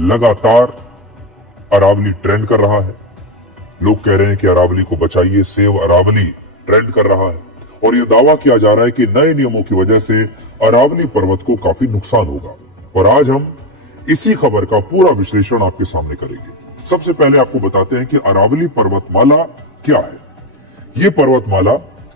लगातार अरावली ट्रेंड कर रहा है। लोग कह रहे हैं कि अरावली को बचाइए, सेव अरावली ट्रेंड कर रहा है और यह दावा किया जा रहा है कि नए नियमों की वजह से अरावली पर्वत को काफी नुकसान होगा। और आज हम इसी खबर का पूरा विश्लेषण आपके सामने करेंगे। सबसे पहले आपको बताते हैं कि अरावली पर्वतमाला क्या है। ये पर्वतमाला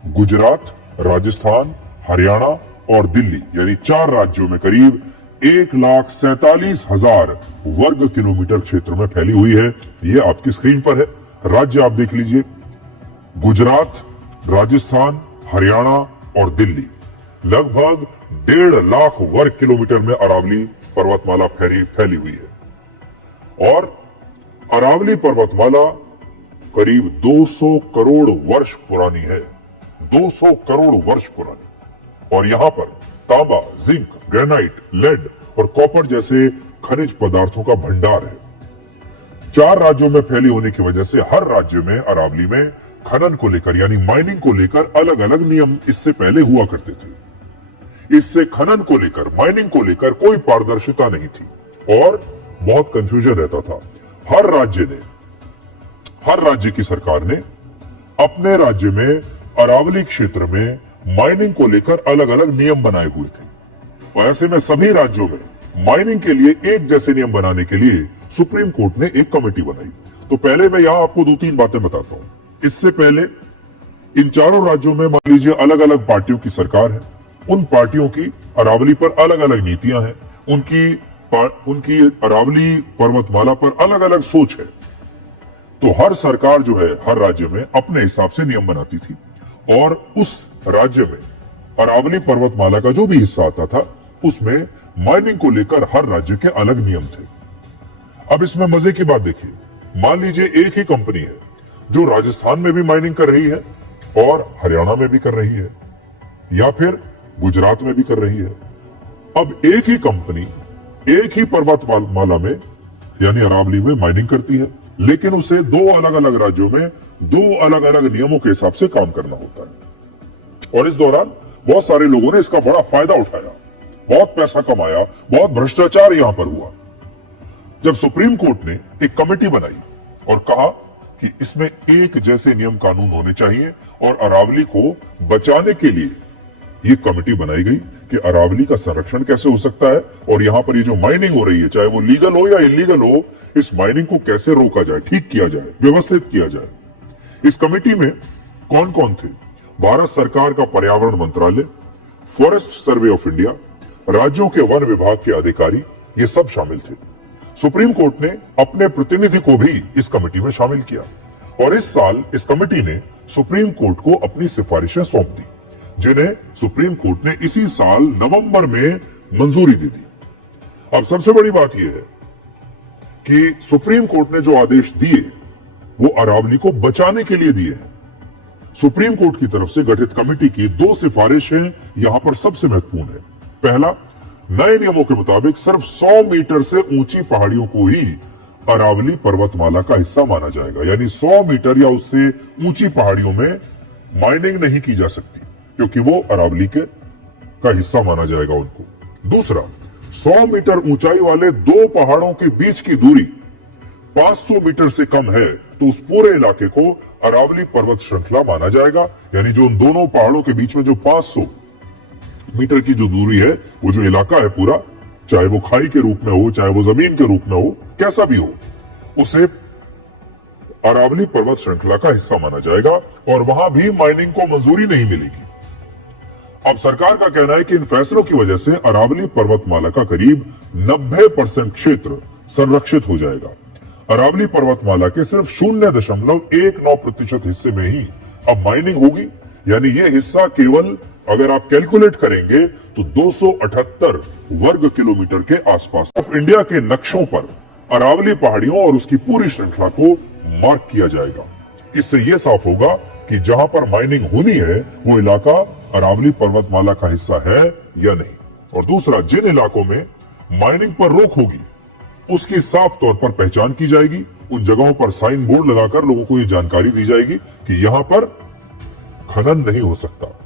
गुजरात, राजस्थान, हरियाणा और दिल्ली यानी 4 राज्यों में करीब 1,47,000 वर्ग किलोमीटर क्षेत्र में फैली हुई है। ये आपकी स्क्रीन पर है। राज्य आप देख लीजिए, गुजरात, राजस्थान, हरियाणा और दिल्ली। लगभग 1.5 लाख वर्ग किलोमीटर में अरावली पर्वतमाला फैली हुई है और अरावली पर्वतमाला करीब 200 करोड़ वर्ष पुरानी है। 200 करोड़ वर्ष पुरानी। और यहां पर तांबा, जिंक, ग्रेनाइट, लेड और कॉपर जैसे खनिज पदार्थों का भंडार है। 4 राज्यों में फैली होने की वजह से हर राज्य में अरावली में खनन को लेकर यानी माइनिंग को लेकर अलग अलग नियम इससे पहले हुआ करते थे। इससे खनन को लेकर, माइनिंग को लेकर कोई पारदर्शिता नहीं थी और बहुत कंफ्यूजन रहता था। हर राज्य की सरकार ने अपने राज्य में अरावली क्षेत्र में माइनिंग को लेकर अलग अलग नियम बनाए हुए थे और ऐसे में सभी राज्यों में माइनिंग के लिए एक जैसे नियम बनाने के लिए सुप्रीम कोर्ट ने एक कमेटी बनाई। तो पहले मैं यहां आपको 2-3 बातें बताता हूं। इससे पहले इन चारों राज्यों में मान लीजिए अलग अलग पार्टियों की सरकार है। उन पार्टियों की अरावली पर अलग अलग नीतियां हैं। उनकी अरावली पर्वतमाला पर अलग अलग सोच है। तो हर सरकार जो है हर राज्य में अपने हिसाब से नियम बनाती थी और उस राज्य में अरावली पर्वतमाला का जो भी हिस्सा आता था उसमें माइनिंग को लेकर हर राज्य के अलग नियम थे। अब इसमें मजे की बात देखिए, मान लीजिए एक ही कंपनी है जो राजस्थान में भी माइनिंग कर रही है और हरियाणा में भी कर रही है या फिर गुजरात में भी कर रही है। अब एक ही कंपनी एक ही पर्वतमाला में यानी अरावली में माइनिंग करती है, लेकिन उसे 2 अलग अलग राज्यों में 2 अलग अलग नियमों के हिसाब से काम करना होता है। और इस दौरान बहुत सारे लोगों ने इसका बड़ा फायदा उठाया, बहुत पैसा कमाया, बहुत भ्रष्टाचार यहां पर हुआ। जब सुप्रीम कोर्ट ने एक कमेटी बनाई और कहा कि इसमें एक जैसे नियम कानून होने चाहिए और अरावली को बचाने के लिए ये कमेटी बनाई गई कि अरावली का संरक्षण कैसे हो सकता है और यहां पर ये जो माइनिंग हो रही है, चाहे वो लीगल हो या इलीगल हो, इस माइनिंग को कैसे रोका जाए, ठीक किया जाए, व्यवस्थित किया जाए। इस कमेटी में कौन कौन थे? भारत सरकार का पर्यावरण मंत्रालय, फॉरेस्ट सर्वे ऑफ इंडिया, राज्यों के वन विभाग के अधिकारी, ये सब शामिल थे। सुप्रीम कोर्ट ने अपने प्रतिनिधि को भी इस कमेटी में शामिल किया और इस साल इस कमेटी ने सुप्रीम कोर्ट को अपनी सिफारिशें सौंप दी, जिन्हें सुप्रीम कोर्ट ने इसी साल नवंबर में मंजूरी दे दी। अब सबसे बड़ी बात यह है कि सुप्रीम कोर्ट ने जो आदेश दिए वो अरावली को बचाने के लिए दिए हैं। सुप्रीम कोर्ट की तरफ से गठित कमेटी की 2 सिफारिशें यहां पर सबसे महत्वपूर्ण है। पहला, नए नियमों के मुताबिक सिर्फ 100 मीटर से ऊंची पहाड़ियों को ही अरावली पर्वतमाला का हिस्सा माना जाएगा, यानी 100 मीटर या उससे ऊंची पहाड़ियों में माइनिंग नहीं की जा सकती क्योंकि वो अरावली का हिस्सा माना जाएगा उनको। दूसरा, 100 मीटर ऊंचाई वाले 2 पहाड़ों के बीच की दूरी 500 मीटर से कम है तो उस पूरे इलाके को अरावली पर्वत श्रृंखला माना जाएगा, यानी जो उन दोनों पहाड़ों के बीच में जो 500 मीटर की जो दूरी है, वो जो इलाका है पूरा, चाहे वो खाई के रूप में हो, चाहे वो जमीन के रूप में हो, कैसा भी हो, उसे अरावली पर्वत श्रृंखला का हिस्सा माना जाएगा और वहां भी माइनिंग को मंजूरी नहीं मिलेगी। अब सरकार का कहना है कि इन फैसलों की वजह से अरावली पर्वतमाला का करीब 90% क्षेत्र संरक्षित हो जाएगा। अरावली पर्वतमाला के सिर्फ 0.19% हिस्से में ही अब माइनिंग होगी, यानी यह हिस्सा केवल अगर आप कैलकुलेट करेंगे तो 278 वर्ग किलोमीटर के आसपास। ऑफ इंडिया के नक्शों पर अरावली पहाड़ियों और उसकी पूरी श्रृंखला को मार्क किया जाएगा। इससे यह साफ होगा कि जहां पर माइनिंग होनी है वो इलाका अरावली पर्वतमाला का हिस्सा है या नहीं। और दूसरा, जिन इलाकों में माइनिंग पर रोक होगी उसकी साफ तौर पर पहचान की जाएगी। उन जगहों पर साइन बोर्ड लगाकर लोगों को यह जानकारी दी जाएगी कि यहां पर खनन नहीं हो सकता।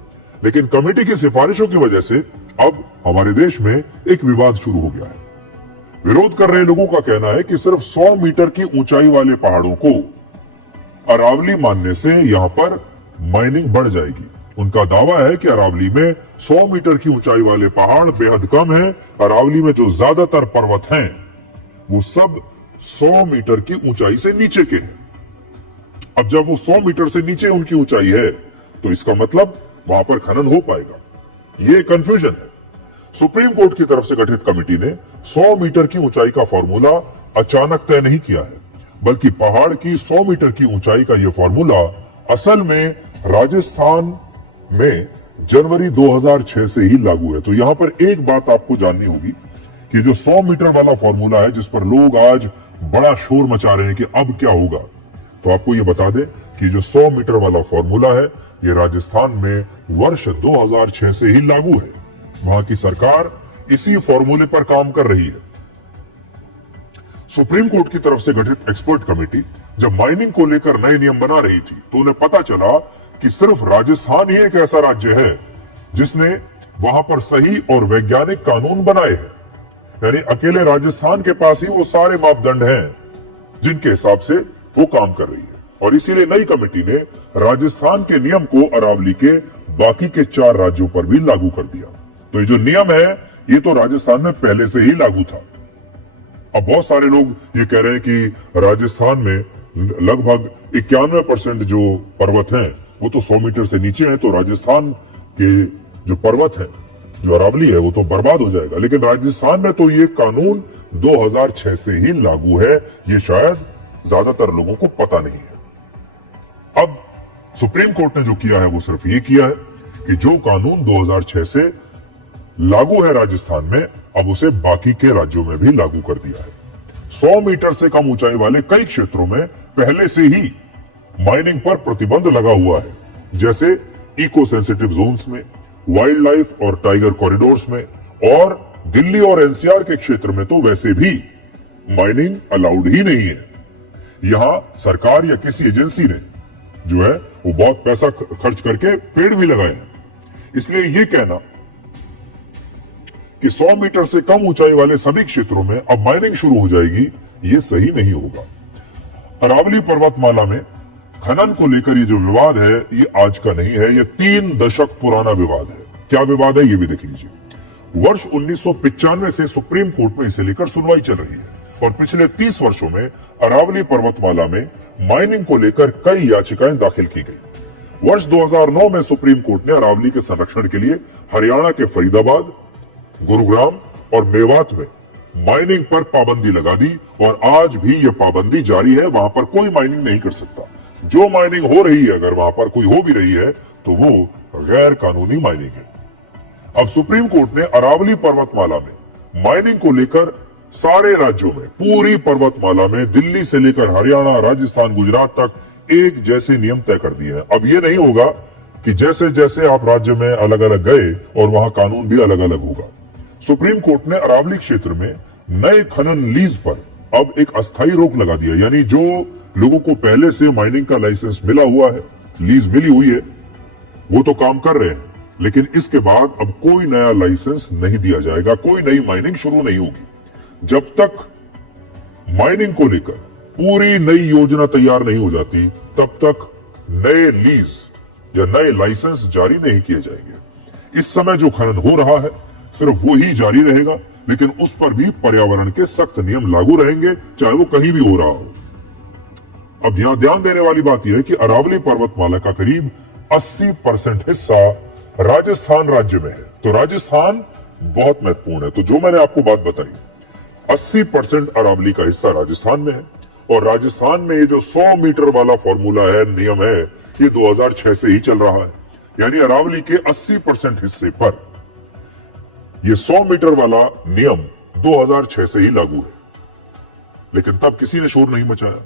लेकिन कमेटी की सिफारिशों की वजह से अब हमारे देश में एक विवाद शुरू हो गया है। विरोध कर रहे लोगों का कहना है कि सिर्फ 100 मीटर की ऊंचाई वाले पहाड़ों को अरावली मानने से यहां पर माइनिंग बढ़ जाएगी। उनका दावा है कि अरावली में 100 मीटर की ऊंचाई वाले पहाड़ बेहद कम हैं। अरावली में जो ज्यादातर पर्वत हैं वो सब 100 मीटर की ऊंचाई से नीचे के हैं। अब जब वो 100 मीटर से नीचे उनकी ऊंचाई है तो इसका मतलब वहां पर खनन हो पाएगा। ये कंफ्यूजन है। सुप्रीम कोर्ट की तरफ से गठित कमेटी ने 100 मीटर की ऊंचाई का फॉर्मूला अचानक तय नहीं किया है, बल्कि पहाड़ की 100 मीटर की ऊंचाई का यह फॉर्मूला असल में राजस्थान में जनवरी 2006 से ही लागू है। तो यहां पर एक बात आपको जाननी होगी कि जो 100 मीटर वाला फॉर्मूला है, जिस पर लोग आज बड़ा शोर मचा रहे हैं कि अब क्या होगा, तो आपको यह बता दें कि जो 100 मीटर वाला फॉर्मूला है यह राजस्थान में वर्ष 2006 से ही लागू है। वहां की सरकार इसी फॉर्मूले पर काम कर रही है। सुप्रीम कोर्ट की तरफ से गठित एक्सपर्ट कमेटी जब माइनिंग को लेकर नए नियम बना रही थी तो उन्हें पता चला कि सिर्फ राजस्थान ही एक ऐसा राज्य है जिसने वहां पर सही और वैज्ञानिक कानून बनाए हैं। यानी अकेले राजस्थान के पास ही वो सारे मापदंड हैं जिनके हिसाब से वो काम कर रही है। और इसीलिए नई कमेटी ने राजस्थान के नियम को अरावली के बाकी के 4 राज्यों पर भी लागू कर दिया। तो ये जो नियम है ये तो राजस्थान में पहले से ही लागू था। अब बहुत सारे लोग ये कह रहे हैं कि राजस्थान में लगभग 91% जो पर्वत हैं वो तो 100 मीटर से नीचे हैं, तो राजस्थान के जो पर्वत है, जो अरावली है, वो तो बर्बाद हो जाएगा। लेकिन राजस्थान में तो ये कानून 2006 से ही लागू है, ये शायद ज्यादातर लोगों को पता नहीं है। अब सुप्रीम कोर्ट ने जो किया है वो सिर्फ ये किया है कि जो कानून 2006 से लागू है राजस्थान में, अब उसे बाकी के राज्यों में भी लागू कर दिया है। 100 मीटर से कम ऊंचाई वाले कई क्षेत्रों में पहले से ही माइनिंग पर प्रतिबंध लगा हुआ है, जैसे इको सेंसिटिव जोन्स में, वाइल्ड लाइफ और टाइगर कॉरिडोर्स में, और दिल्ली और एनसीआर के क्षेत्र में तो वैसे भी माइनिंग अलाउड ही नहीं है। यहां सरकार या किसी एजेंसी ने जो है वो बहुत पैसा खर्च करके पेड़ भी लगाए हैं। इसलिए ये कहना कि 100 मीटर से कम ऊंचाई वाले सभी क्षेत्रों में अब माइनिंग शुरू हो जाएगी, ये सही नहीं होगा। अरावली पर्वतमाला में खनन को लेकर ये जो विवाद है ये आज का नहीं है, ये 3 दशक पुराना विवाद है। क्या विवाद है ये भी देख लीजिए। वर्ष 1995 से सुप्रीम कोर्ट में इसे लेकर सुनवाई चल रही है और पिछले 30 वर्षों में अरावली पर्वतमाला में माइनिंग को लेकर कई याचिकाएं दाखिल की गई। वर्ष 2009 में सुप्रीम कोर्ट ने अरावली के संरक्षण के लिए हरियाणा के फरीदाबाद, गुरुग्राम और मेवात में माइनिंग पर पाबंदी लगा दी और आज भी यह पाबंदी जारी है। वहां पर कोई माइनिंग नहीं कर सकता। जो माइनिंग हो रही है, अगर वहां पर कोई हो भी रही है, तो वो गैर कानूनी माइनिंग है। अब सुप्रीम कोर्ट ने अरावली पर्वतमाला में माइनिंग को लेकर सारे राज्यों में, पूरी पर्वतमाला में, दिल्ली से लेकर हरियाणा, राजस्थान, गुजरात तक एक जैसे नियम तय कर दिए हैं। अब ये नहीं होगा कि जैसे जैसे आप राज्य में अलग अलग गए और वहां कानून भी अलग अलग होगा। सुप्रीम कोर्ट ने अरावली क्षेत्र में नए खनन लीज पर अब एक अस्थायी रोक लगा दिया। यानी जो लोगों को पहले से माइनिंग का लाइसेंस मिला हुआ है, लीज मिली हुई है, वो तो काम कर रहे हैं, लेकिन इसके बाद अब कोई नया लाइसेंस नहीं दिया जाएगा, कोई नई माइनिंग शुरू नहीं होगी जब तक माइनिंग को लेकर पूरी नई योजना तैयार नहीं हो जाती, तब तक नए लीज या नए लाइसेंस जारी नहीं किए जाएंगे। इस समय जो खनन हो रहा है सिर्फ वो ही जारी रहेगा, लेकिन उस पर भी पर्यावरण के सख्त नियम लागू रहेंगे, चाहे वो कहीं भी हो रहा हो। अब यहां ध्यान देने वाली बात यह है कि अरावली पर्वतमाला का करीब 80% हिस्सा राजस्थान राज्य में है। तो राजस्थान बहुत महत्वपूर्ण है। तो जो मैंने आपको बात बताई, 80% अरावली का हिस्सा राजस्थान में है और राजस्थान में ये जो 100 मीटर वाला फॉर्मूला है, नियम है, ये 2006 से ही चल रहा है। यानी अरावली के 80% हिस्से पर ये 100 मीटर वाला नियम 2006 से ही लागू है, लेकिन तब किसी ने शोर नहीं मचाया।